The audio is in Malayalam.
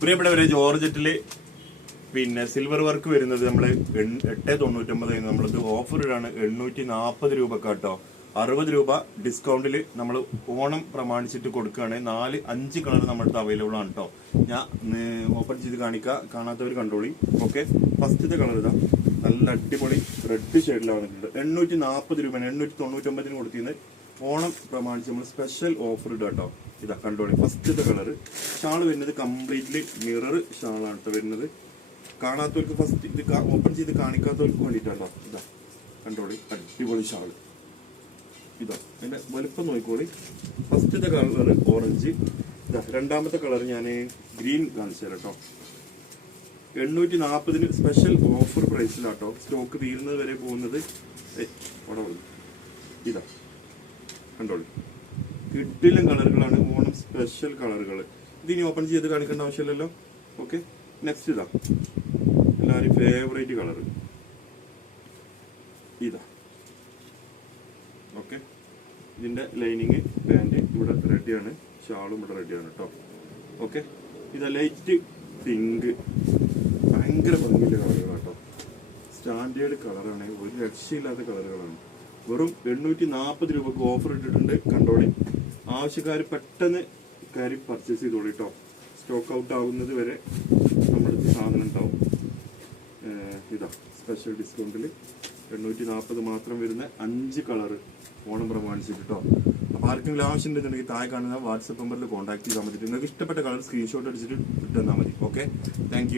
പ്രിയപ്പെട്ടവരെ ജോർജറ്റിൽ പിന്നെ സിൽവർ വർക്ക് വരുന്നത് നമ്മൾ എട്ട് തൊണ്ണൂറ്റൊമ്പത് ഓഫർ ഇടാണ്. എണ്ണൂറ്റി നാൽപ്പത് രൂപ കേട്ടോ അറുപത് രൂപ ഡിസ്കൗണ്ടിൽ നമ്മൾ ഓണം പ്രമാണിച്ചിട്ട് കൊടുക്കുകയാണ്. നാല് അഞ്ച് കളർ നമ്മളടുത്ത് അവൈലബിൾ ആണ് കേട്ടോ ഞാൻ ഓപ്പൺ ചെയ്ത് കാണിക്കുക കാണാത്തവർ കണ്ടോളി. ഓക്കെ ഫസ്റ്റത്തെ കളർ ഇതാ. നല്ല അടിപൊളി റെഡ് ഷെയ്ഡിലാണ് എണ്ണൂറ്റി നാൽപ്പത് രൂപ എണ്ണൂറ്റി തൊണ്ണൂറ്റൊമ്പതിന് കൊടുത്തിരുന്നത്. ഓണം പ്രമാണിച്ച് നമ്മൾ സ്പെഷ്യൽ ഓഫർ ഇടാം കേട്ടോ ഇതാ കണ്ടോളി ഫസ്റ്റത്തെ കളർ ഷാൾ വരുന്നത് കംപ്ലീറ്റ്ലി മിറർ ഷാളാണ് കേട്ടോ വരുന്നത്. കാണാത്തവർക്ക് ഫസ്റ്റ് ഇത് ഓപ്പൺ ചെയ്ത് കാണിക്കാത്തവർക്ക് വേണ്ടിയിട്ടാണോ ഇതാ കണ്ടോളി അടിപൊളി ഷാൾ ഇതാ അതിന്റെ വലുപ്പം നോക്കിക്കോളി. ഫസ്റ്റത്തെ കളർ ഓറഞ്ച് ഇതാ രണ്ടാമത്തെ കളർ ഞാൻ ഗ്രീൻ കാണിച്ചു തരാം കേട്ടോ എണ്ണൂറ്റി നാൽപ്പതിന് സ്പെഷ്യൽ ഓഫർ പ്രൈസിലാണ് പ്രൈസിലാട്ടോ സ്റ്റോക്ക് തീരുന്നത് വരെ പോകുന്നത്. ഇതാ കണ്ടോളൂ കിഡിലും കളറുകളാണ് ഓണം സ്പെഷ്യൽ കളറുകൾ ഇതിനി ഓപ്പൺ ചെയ്ത് കാണിക്കേണ്ട ആവശ്യമില്ലല്ലോ? ഓക്കെ നെക്സ്റ്റ് ഇതാ. എല്ലാവരും ഫേവറേറ്റ് കളർ ഇതാ. ഓക്കെ ഇതിന്റെ ലൈനിങ് പാന്റ് ഇവിടെ റെഡിയാണ് ഷാളും ഇവിടെ റെഡിയാണ് കേട്ടോ ഓക്കെ ഇതാ ലൈറ്റ് പിങ്ക് ഭയങ്കര ഭംഗിയുള്ള കളറുകളാണ് കേട്ടോ സ്റ്റാൻഡേർഡ് കളറാണ് ഒരു രക്ഷയില്ലാത്ത കളറുകളാണ്. വെറും എണ്ണൂറ്റി നാൽപ്പത് രൂപക്ക് ഓഫർ ഇട്ടിട്ടുണ്ട്. കണ്ടോളി. ആവശ്യക്കാർ പെട്ടെന്ന് കയറി പർച്ചേസ് ചെയ്തോളി കേട്ടോ സ്റ്റോക്ക് ഔട്ട് ആവുന്നത് വരെ നമ്മുടെ സാധനം ഉണ്ടാവും. ഇതാ സ്പെഷ്യൽ ഡിസ്കൗണ്ടിൽ എണ്ണൂറ്റി നാൽപ്പത് മാത്രം വരുന്ന അഞ്ച് കളറ് ഓണം പ്രമാണിച്ചിട്ട് കേട്ടോ അപ്പോൾ ആർക്കെങ്കിലും ആവശ്യം ഉണ്ടെന്നുണ്ടെങ്കിൽ താഴെ കാണുന്ന വാട്സപ്പ് നമ്പറിൽ കോൺടാക്ട് ചെയ്താൽ മതി. നിങ്ങൾക്ക് ഇഷ്ടപ്പെട്ട കളർ സ്ക്രീൻഷോട്ട് അടിച്ചിട്ട് ഇട്ടെന്നാൽ മതി. Okay thank